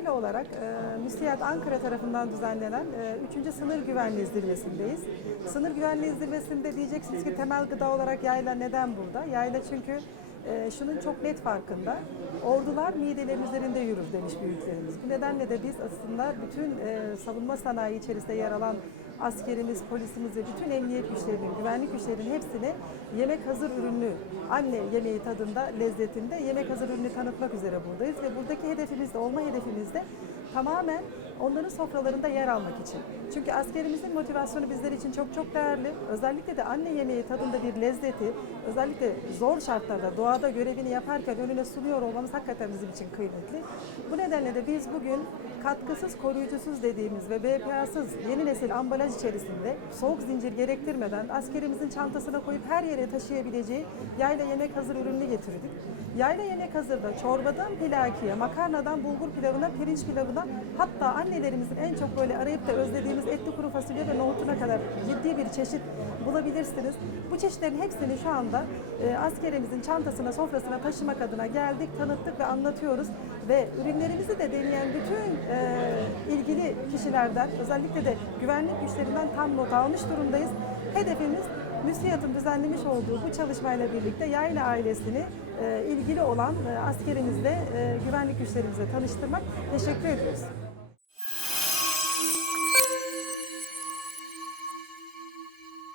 Yayla olarak e, MÜSİAD Ankara tarafından düzenlenen e, 3. Sınır Güvenliği Zirvesi'ndeyiz. Sınır Güvenliği Zirvesi'nde diyeceksiniz ki temel gıda olarak yayla neden burada? Yayla çünkü e, şunun çok net farkında. Ordular midelerin üzerinde yürür demiş büyüklerimiz. Bu nedenle de biz aslında bütün e, savunma sanayi içerisinde yer alan askerimiz, polisimiz ve bütün emniyet güçlerinin, güvenlik güçlerinin hepsini yemek hazır ürünlü, anne yemeği tadında, lezzetinde yemek hazır ürünü tanıtmak üzere buradayız. Ve buradaki hedefimiz de, olma hedefimiz de tamamen onların sofralarında yer almak için. Çünkü askerimizin motivasyonu bizler için çok çok değerli. Özellikle de anne yemeği tadında bir lezzeti, özellikle zor şartlarda doğada görevini yaparken önüne sunuyor olmamız hakikaten bizim için kıymetli. Bu nedenle de biz bugün katkısız, koruyucusuz dediğimiz ve BPA'sız yeni nesil ambalaj içerisinde soğuk zincir gerektirmeden askerimizin çantasına koyup her yere taşıyabileceği yayla yemek hazır ürününü getirdik. Yayla yemek hazırda çorbadan pilakiye, makarnadan bulgur pilavına, pirinç pilavına hatta annelerimizin en çok böyle arayıp da özlediğimiz etli kuru fasulye ve nohutuna kadar ciddi bir çeşit bulabilirsiniz. Bu çeşitlerin hepsini şu anda e, askerimizin çantasına, sofrasına taşımak adına geldik, tanıttık ve anlatıyoruz. Ve ürünlerimizi de deneyen bütün e, ilgili kişilerden, özellikle de güvenlik güçlerinden tam not almış durumdayız. Hedefimiz MÜSİAD'ın düzenlemiş olduğu bu çalışmayla birlikte Yayla ailesini e, ilgili olan e, askerimizle, e, güvenlik güçlerimizle tanıştırmak. Teşekkür ediyoruz.